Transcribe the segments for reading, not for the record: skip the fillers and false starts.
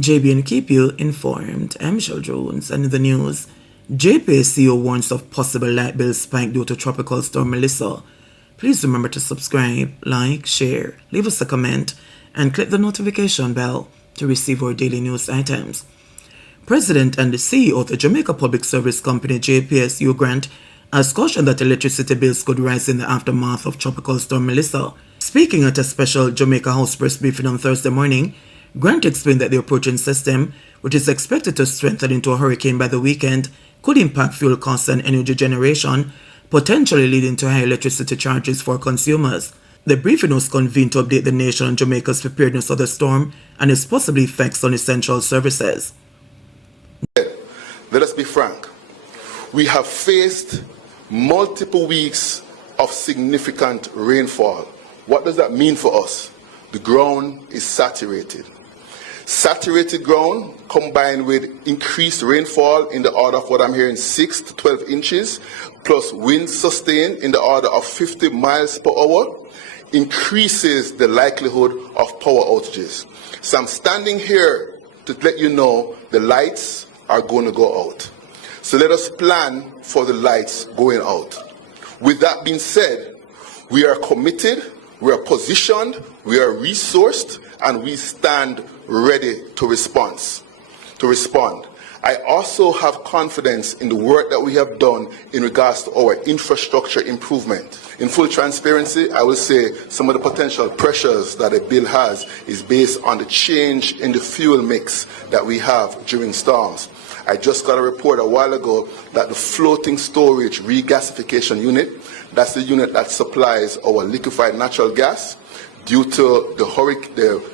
JBNN keep you informed. I'm Michelle Jones, and in the news, JPS CEO warns of possible light bill spike due to Tropical Storm Melissa. Please remember to subscribe, like, share, leave us a comment, and click the notification bell to receive our daily news items. President and the CEO of the Jamaica Public Service Company JPS CEO Grant has cautioned that electricity bills could rise in the aftermath of Tropical Storm Melissa. Speaking at a special Jamaica House press briefing on Thursday morning, Grant explained that the approaching system, which is expected to strengthen into a hurricane by the weekend, could impact fuel costs and energy generation, potentially leading to high electricity charges for consumers. The briefing was convened to update the nation on Jamaica's preparedness of the storm and its possible effects on essential services. Let us be frank. We have faced multiple weeks of significant rainfall. What does that mean for us? The ground is saturated. Saturated ground combined with increased rainfall in the order of what I'm hearing 6 to 12 inches, plus winds sustained in the order of 50 miles per hour, increases the likelihood of power outages. So I'm standing here to let you know the lights are going to go out. So let us plan for the lights going out. With that being said, we are committed, we are positioned, we are resourced, and we stand ready to respond. I also have confidence in the work that we have done in regards to our infrastructure improvement. In full transparency, I will say some of the potential pressures that a bill has is based on the change in the fuel mix that we have during storms. I just got a report a while ago that the floating storage regasification unit, that's the unit that supplies our liquefied natural gas, due to the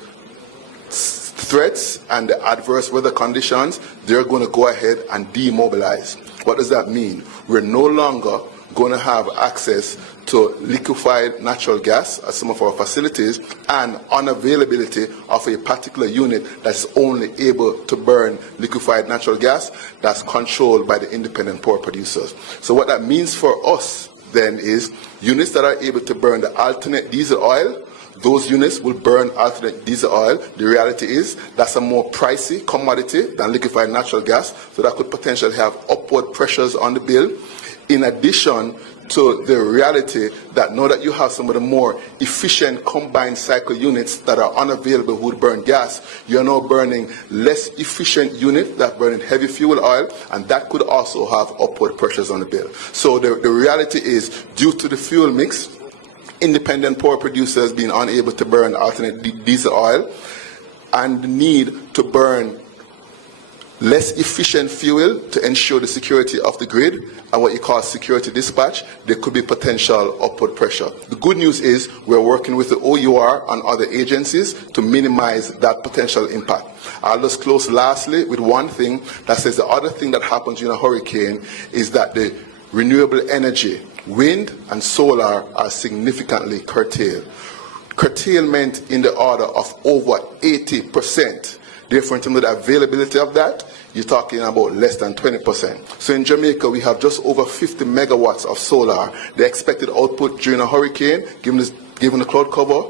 threats and the adverse weather conditions, they're going to go ahead and demobilize. What does that mean? We're no longer going to have access to liquefied natural gas at some of our facilities, and unavailability of a particular unit that's only able to burn liquefied natural gas that's controlled by the independent power producers. So what that means for us then is units that are able to burn the alternate diesel oil, those units will burn alternate diesel oil. The reality is that's a more pricey commodity than liquefied natural gas, so that could potentially have upward pressures on the bill. In addition to the reality that now that you have some of the more efficient combined cycle units that are unavailable who would burn gas, you're now burning less efficient unit that burning heavy fuel oil, and that could also have upward pressures on the bill. So the reality is, due to the fuel mix, independent power producers being unable to burn alternate diesel oil, and the need to burn less efficient fuel to ensure the security of the grid and what you call security dispatch, there could be potential upward pressure. The good news is we're working with the OUR and other agencies to minimize that potential impact. I'll just close lastly with one thing that says the other thing that happens in a hurricane is that the renewable energy, wind and solar, are significantly curtailed. Curtailment in the order of over 80%. Therefore, in terms of the availability of that, you're talking about less than 20%. So in Jamaica, we have just over 50 megawatts of solar. The expected output during a hurricane, given the cloud cover,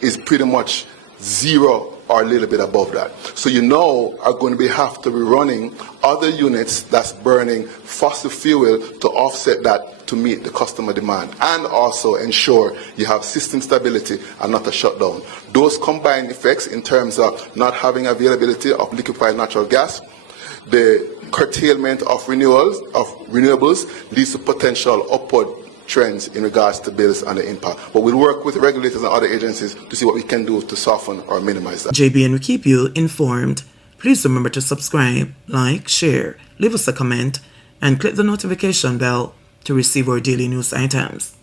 is pretty much zero or a little bit above that. So you now are going to have to be running other units that's burning fossil fuel to offset that to meet the customer demand, and also ensure you have system stability and not a shutdown. Those combined effects in terms of not having availability of liquefied natural gas, the curtailment of renewables leads to potential upward trends in regards to bills and the impact. But we'll work with regulators and other agencies to see what we can do to soften or minimize that. JBNN will keep you informed. Please remember to subscribe, like, share, leave us a comment, and click the notification bell to receive our daily news items.